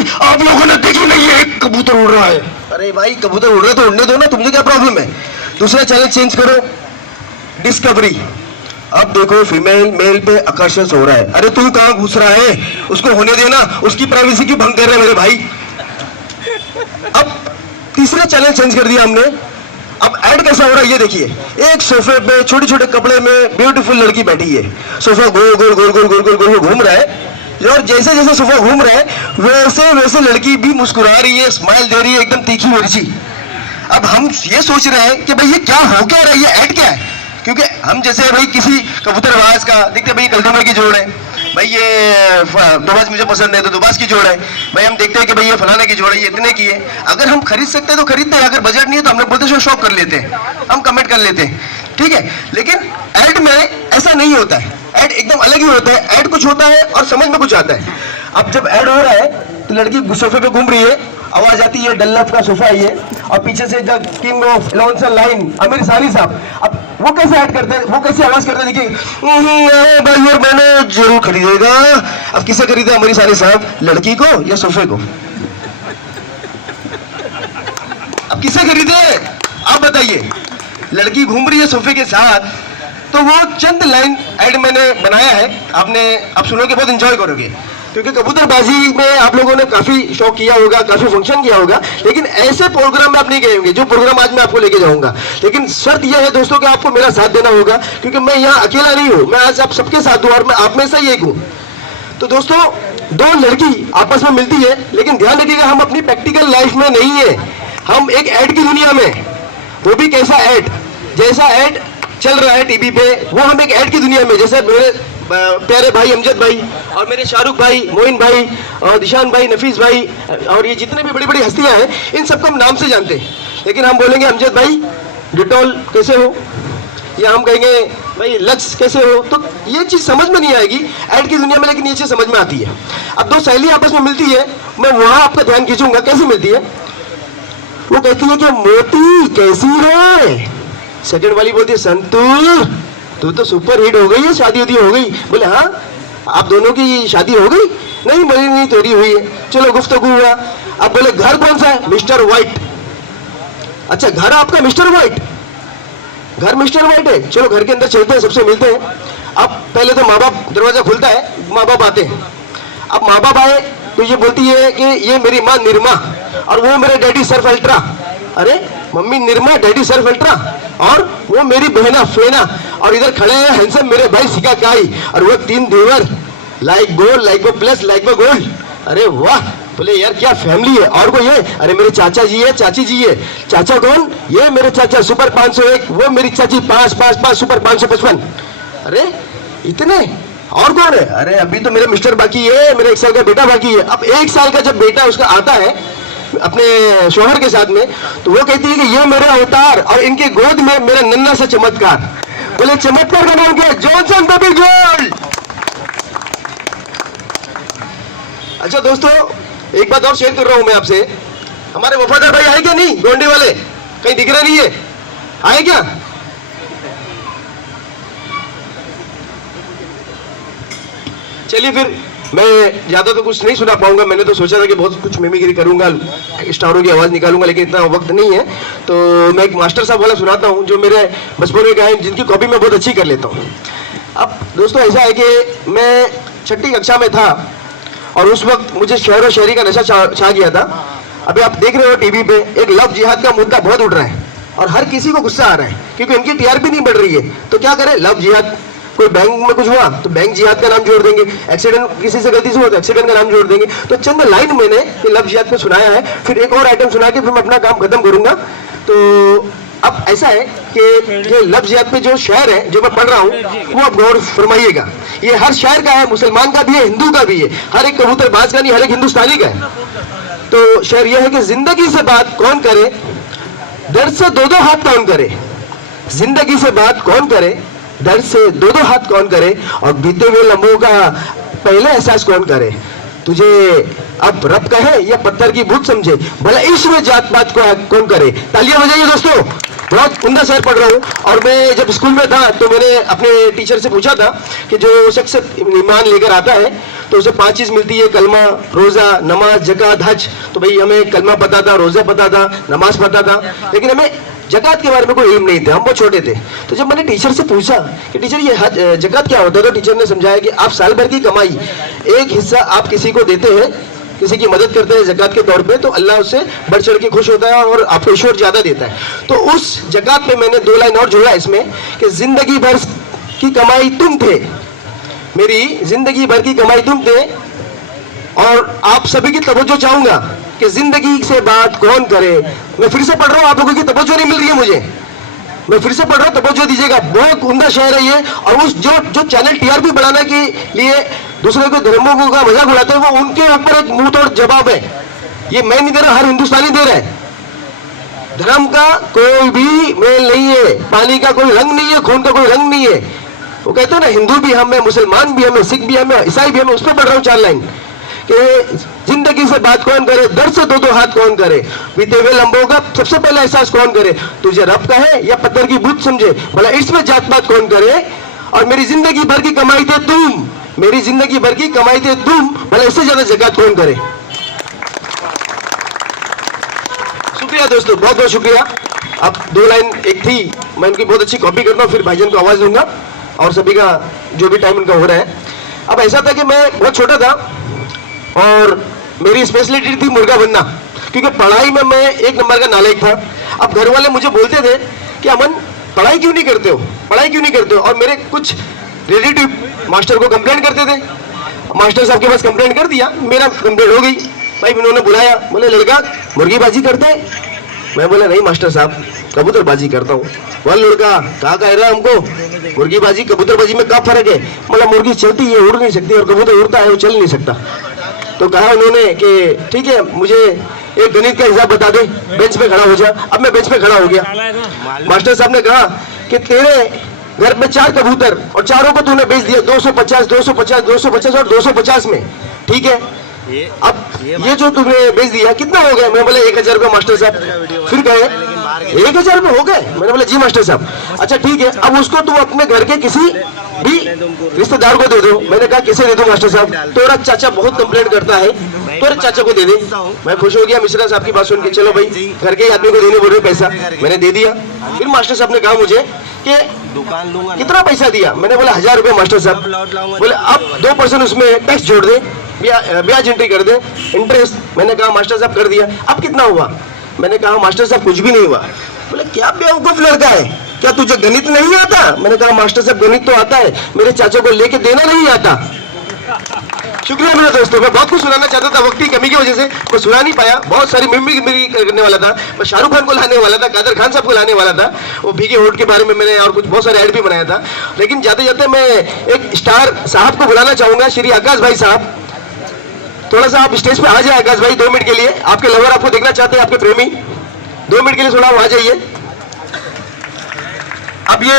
भाई आप लोगों ने देखी नहीं है, एक कबूतर उड़ रहा है। अरे भाई कबूतर उड़ रहे तो उड़ने दो ना, तुमसे क्या प्रॉब्लम है? दूसरा चैनल चेंज करो, डिस्कवरी। अब देखो फीमेल मेल पे आकर्षण हो रहा है। अरे तू कहाँ घुस रहा है, उसको होने देना, उसकी प्राइवेसी की भंग कर रहे हैं मेरे भाई। अब तीसरा चैनल चेंज कर दिया हमने। अब ऐड कैसा हो रहा है ये देखिए, एक सोफे पे छोटे छोटे कपड़े में ब्यूटीफुल लड़की बैठी है, सोफा गोल गोल गोल गोल गोल गोल गोल घूम रहा है, और जैसे जैसे सोफा घूम रहा है वैसे वैसे लड़की भी मुस्कुरा रही है, स्माइल दे रही है, एकदम तीखी मिर्ची। अब हम ये सोच रहे हैं कि भाई ये क्या हो क्या रहा है, ये ऐड क्या है? क्योंकि हम जैसे भाई किसी कबूतरबाज का देखते भाई कल्दूमर की जोड़ है, भाई ये दुबास मुझे पसंद है तो दुबास की जोड़ है, भाई हम देखते हैं कि भाई ये फलाने की जोड़ है, ये इतने की है। अगर हम खरीद सकते हैं तो खरीदते हैं, अगर बजट नहीं है तो हम लोग बोलते हैं शौक कर लेते हैं, हम कमेंट कर लेते हैं, ठीक है। लेकिन ऐड में ऐसा नहीं होता है, ऐड एकदम अलग ही होता है। ऐड कुछ होता है और समझ में कुछ आता है। अब जब ऐड हो रहा है तो लड़की सोफे पे घूम रही है, आवाज आती है डल्लफ का सोफा है ये, और पीछे से द किंग ऑफ लॉन्सन लाइन आमिर सानी साहब। अब वो कैसे ऐड करते हैं, वो कैसे आवाज करते हैं, देखिए भाई और मैंने जरूर खरीदेगा। अब किसे खरीदा आमिर सानी साहब, लड़की को या सोफे को? अब किसे खरीदे आप बताइए? लड़की घूम रही है सोफे के साथ, तो वो चंद लाइन ऐड मैंने बनाया है, आपने आप सुनोगे बहुत एंजॉय करोगे। क्योंकि कबूतरबाजी में आप लोगों ने काफी शौक किया होगा, काफी फंक्शन किया होगा, लेकिन ऐसे प्रोग्राम में आप नहीं गए होंगे जो प्रोग्राम आज मैं आपको लेके जाऊंगा। लेकिन शर्त यह है दोस्तों कि आपको मेरा साथ देना होगा, क्योंकि मैं यहाँ अकेला नहीं हूँ, मैं आज आप सबके साथ हूँ और मैं आप में से ही एक हूँ। तो दोस्तों दो लड़की आपस में मिलती है, लेकिन ध्यान रखिएगा हम अपनी प्रैक्टिकल लाइफ में नहीं है, हम एक ऐड की दुनिया में। वो भी कैसा ऐड, जैसा ऐड चल रहा है टीवी पे, वो हम एक ऐड की दुनिया में। जैसे मेरे प्यारे भाई अमजद भाई और मेरे शाहरुख भाई, मोइन भाई और दिशान भाई, नफीस भाई और ये जितने भी बड़ी बड़ी हस्तियां हैं, इन सबको हम नाम से जानते हैं। लेकिन हम बोलेंगे अमजद भाई डिटोल कैसे हो, या हम कहेंगे भाई लक्स कैसे हो, तो ये चीज समझ में नहीं आएगी ऐड की दुनिया में, लेकिन ये चीज समझ में आती है। अब दो सहेली आपस में मिलती है, मैं वहां आपका ध्यान खींचूंगा। कैसी मिलती है? वो कहती है कि मोती कैसी है? सेकंड वाली बोलती है संतू तू तो सुपर हिट हो गई है, शादी उदी हो गई। बोले हाँ आप दोनों की शादी हो गई? नहीं बोली नहीं तेरी हुई है। चलो गुफ्तगू हुआ। अब बोले घर कौन सा है? Mister white. अच्छा घर आपका मिस्टर व्हाइट, घर मिस्टर व्हाइट है, चलो घर के अंदर चलते हैं, सबसे मिलते हैं। अब पहले तो माँ बाप, दरवाजा खुलता है, माँ बाप आते हैं। अब माँ बाप आए तो ये बोलती है कि ये मेरी माँ निरमा और वो मेरे डैडी सर्फ अल्ट्रा। अरे mummy Nirma, daddy Surf ultra, और वो मेरी बहना फेना, और इधर खड़े हैं हैंडसम मेरे भाई सिका काई, और वो तीन देवर लाइक गोल्ड, लाइक वो प्लस, लाइक वो गोल्ड। अरे वाह, बोले यार क्या फैमिली है। और को ये, अरे मेरे चाचा जी है, चाची जी है। चाचा कौन? ये मेरे चाचा सुपर 501, वो मेरी चाची 555 सुपर 555। अरे इतने, और कौन है? अरे अभी तो मेरे मिस्टर बाकी है, मेरे 1 साल का बेटा बाकी है। अब 1 साल का जब बेटा उसका आता है अपने शोहर के साथ में, तो वो कहती है कि ये मेरे अवतार और इनके गोद में मेरा नन्ना सा चमत्कार। बोले चमत्कार का नाम क्या है? Johnson baby gold. अच्छा दोस्तों एक बात और शेयर कर रहा हूं मैं आपसे, हमारे वफादार भाई आए क्या? नहीं, गोंडे वाले कहीं दिख रहे नहीं है, आए क्या? चलिए फिर मैं ज्यादा तो कुछ नहीं सुना पाऊंगा, मैंने तो सोचा था कि बहुत कुछ मिमिक्री करूंगा, स्टारों की आवाज निकालूंगा, लेकिन इतना वक्त नहीं है। तो मैं एक मास्टर साहब वाला सुनाता हूं जो मेरे बचपन में गाए, जिनकी कॉपी मैं बहुत अच्छी कर लेता हूं। अब दोस्तों ऐसा है कि मैं 6ठी कक्षा में था और उस वक्त मुझे शहर और शहरी का नशा छा गया था। अभी आप देख रहे हो टीवी पे एक लव जिहाद का मुद्दा बहुत उठ रहा है और हर किसी को गुस्सा आ रहा है, क्योंकि इनकी टीआरपी नहीं बढ़ रही है। तो क्या करें, लव जिहाद। कोई बैंक में कुछ हुआ तो बैंक जिहाद का नाम जोड़ देंगे, एक्सीडेंट किसी से गलती से हुआ तो एक्सीडेंट का नाम जोड़ देंगे। तो चंद लाइन मैंने लव जिहाद पे सुनाया है, फिर एक और आइटम सुना के फिर मैं अपना काम खत्म करूंगा। तो अब ऐसा है कि ये लव जिहाद पे जो शेर है जो मैं पढ़ रहा हूँ वो आप गौर फरमाइएगा। ये हर शेर का है, मुसलमान का भी है, हिंदू का भी है, हर एक कबूतरबाज का नहीं, हर एक हिंदुस्तानी का है। तो शेर यह है कि जिंदगी से बात कौन करे, दर्द से 2-2 हाथ कौन करे। जिंदगी से बात कौन करे, दर्द से 2-2 हाथ कौन करे, और बीते हुए लम्हों का पहले एहसास कौन करे। तुझे अब रब कहे या पत्थर की भूत समझे, भला इश्क में जात पात को कौन करे। तालियां बजाइए दोस्तों, बहुत उम्दा शेर पढ़ रहा हूँ। और मैं जब स्कूल में था तो मैंने अपने टीचर से पूछा था कि जो शख्स ईमान लेकर आता है तो उसे 5 चीज मिलती है, कलमा, रोजा, नमाज, जकात, हज। तो भाई हमें कलमा पता था, रोजा पता था, नमाज पता था, लेकिन हमें जकात के बारे में कोई इल्म नहीं था, हम बहुत छोटे थे। तो जब मैंने टीचर से पूछा कि टीचर ये हज जकात क्या होता है, तो टीचर ने समझाया कि आप साल भर की कमाई एक हिस्सा आप किसी को देते हैं, किसी की मदद करते हैं जकात के तौर पे, तो अल्लाह उससे बढ़ चढ़ के खुश होता है और आपको ईश्वर ज्यादा देता है। तो उस जकात पे मैंने 2 लाइन और जोड़ा इसमें कि जिंदगी भर की कमाई तुम थे, मेरी जिंदगी भर की कमाई तुम थे, और आप सभी की तवज्जो चाहूंगा कि जिंदगी से बात कौन करे। मैं फिर से पढ़ रहा हूँ, आप लोगों की तवज्जो नहीं मिल रही है मुझे, मैं फिर से पढ़ रहा हूँ, तवज्जो दीजिएगा। बहुत उम्दा शहर है ये, और उस जो चैनल टीआरपी बढ़ाने के लिए दूसरे को धर्मों का मजाक उड़ाते हैं, वो उनके ऊपर एक मुंह तोड़ जवाब है। ये मैं नहीं दे रहा, हर हिंदुस्तानी दे रहा है। धर्म का कोई भी मेल नहीं है, पानी का कोई रंग नहीं है, खून का कोई रंग नहीं है। वो कहते हैं ना, हिंदू भी हम है, मुसलमान भी हमें, सिख भी हमें, ईसाई भी हमें। उस पर पढ़ रहा हूँ 4 लाइन कि जिंदगी से बात कौन करे, दर्द से 2-2 हाथ कौन करे, बीते हुए लम्बों का सबसे पहला एहसास कौन करे, तुझे रब का है या पत्थर की बुत समझे, भला इसमें जात पात कौन करे। और मेरी जिंदगी भर की कमाई थे तुम, मेरी जिंदगी भर की कमाई थे तुम, भला इससे ज्यादा जकात कौन करे। शुक्रिया दोस्तों, बहुत बहुत शुक्रिया। अब 2 लाइन एक थी, मैं इनकी बहुत अच्छी कॉपी करता हूँ, फिर भाईजान को आवाज दूंगा और सभी का जो भी टाइम उनका हो रहा है। अब ऐसा था कि मैं बहुत छोटा था और मेरी स्पेशलिटी थी मुर्गा बनना, क्योंकि पढ़ाई में मैं 1 नंबर का नालायक था। अब घर वाले मुझे बोलते थे कि अमन पढ़ाई क्यों नहीं करते हो, पढ़ाई क्यों नहीं करते हो। और मेरे कुछ रिलेटिव मास्टर को कंप्लेंट करते थे, मास्टर साहब के पास कंप्लेंट कर दिया, मेरा कंप्लेंट हो गई। भाई उन्होंने बुलाया, बोले लड़का मुर्गीबाजी करते है। मैं बोला नहीं मास्टर साहब, कबूतरबाजी करता हूँ। बोल लड़का कहा कह रहा है हमको, मुर्गीबाजी कबूतरबाजी में क्या फर्क है। मतलब मुर्गी चलती है, उड़ नहीं सकती, और कबूतर उड़ता है, वो चल नहीं सकता। तो कहा उन्होंने कि ठीक है, मुझे एक गणित का हिसाब बता दे, बेंच पे खड़ा हो जा। अब मैं बेंच पे खड़ा हो गया। मास्टर साहब ने कहा कि तेरे घर में 4 कबूतर और चारों को तूने बेच दिया 250, 250, 250 और 250 में, ठीक है। अब ये जो तुमने बेच दिया कितना हो गया। मैं बोला 1000 रुपये मास्टर साहब। फिर कहे 1000 रुपये हो गए। मैंने बोला जी मास्टर साहब। अच्छा ठीक है, अब उसको तुम अपने घर के किसी भी रिश्तेदार को दे दो। मैंने कहा किसे दे दो मास्टर साहब। तोरा चाचा बहुत कंप्लेंट करता है, तोरे चाचा को दे दे। मैं खुश हो गया मिश्रा साहब की बात सुन के, चलो भाई घर के आदमी को देने बोल रहे पैसा, मैंने दे दिया। फिर मास्टर साहब ने कहा मुझे कि दुकान लूंगा, कितना पैसा दिया। मैंने बोला 1000 रुपये मास्टर साहब। बोले अब 2% उसमें टैक्स जोड़ दे, ब्याज एंट्री कर दे, इंटरेस्ट। मैंने कहा मास्टर साहब कर दिया। अब कितना हुआ। मैंने कहा मास्टर साहब कुछ भी नहीं हुआ। बोले क्या बेवकूफ लड़का है, क्या तुझे गणित नहीं आता। मैंने कहा मास्टर साहब गणित तो आता है, मेरे चाचा को लेके देना नहीं आता। शुक्रिया मेरे दोस्तों, मैं बहुत कुछ सुनाना चाहता था, वक्त की कमी की वजह से मैं सुना नहीं पाया। बहुत सारी मिमिक्री करने वाला था, मैं शाहरुख खान को लाने वाला था, कादर खान साहब को लाने वाला था, वो भीगे होठ के बारे में मैंने और कुछ बहुत सारे ऐड भी बनाया था। लेकिन जाते जाते मैं एक स्टार साहब को बुलाना चाहूंगा, श्री आकाश भाई साहब। थोड़ा सा आप स्टेज पे आ जाए आकाश भाई, 2 मिनट के लिए। आपके लवर आपको देखना चाहते हैं, आपके प्रेमी, 2 मिनट के लिए थोड़ा आ जाइए। अब ये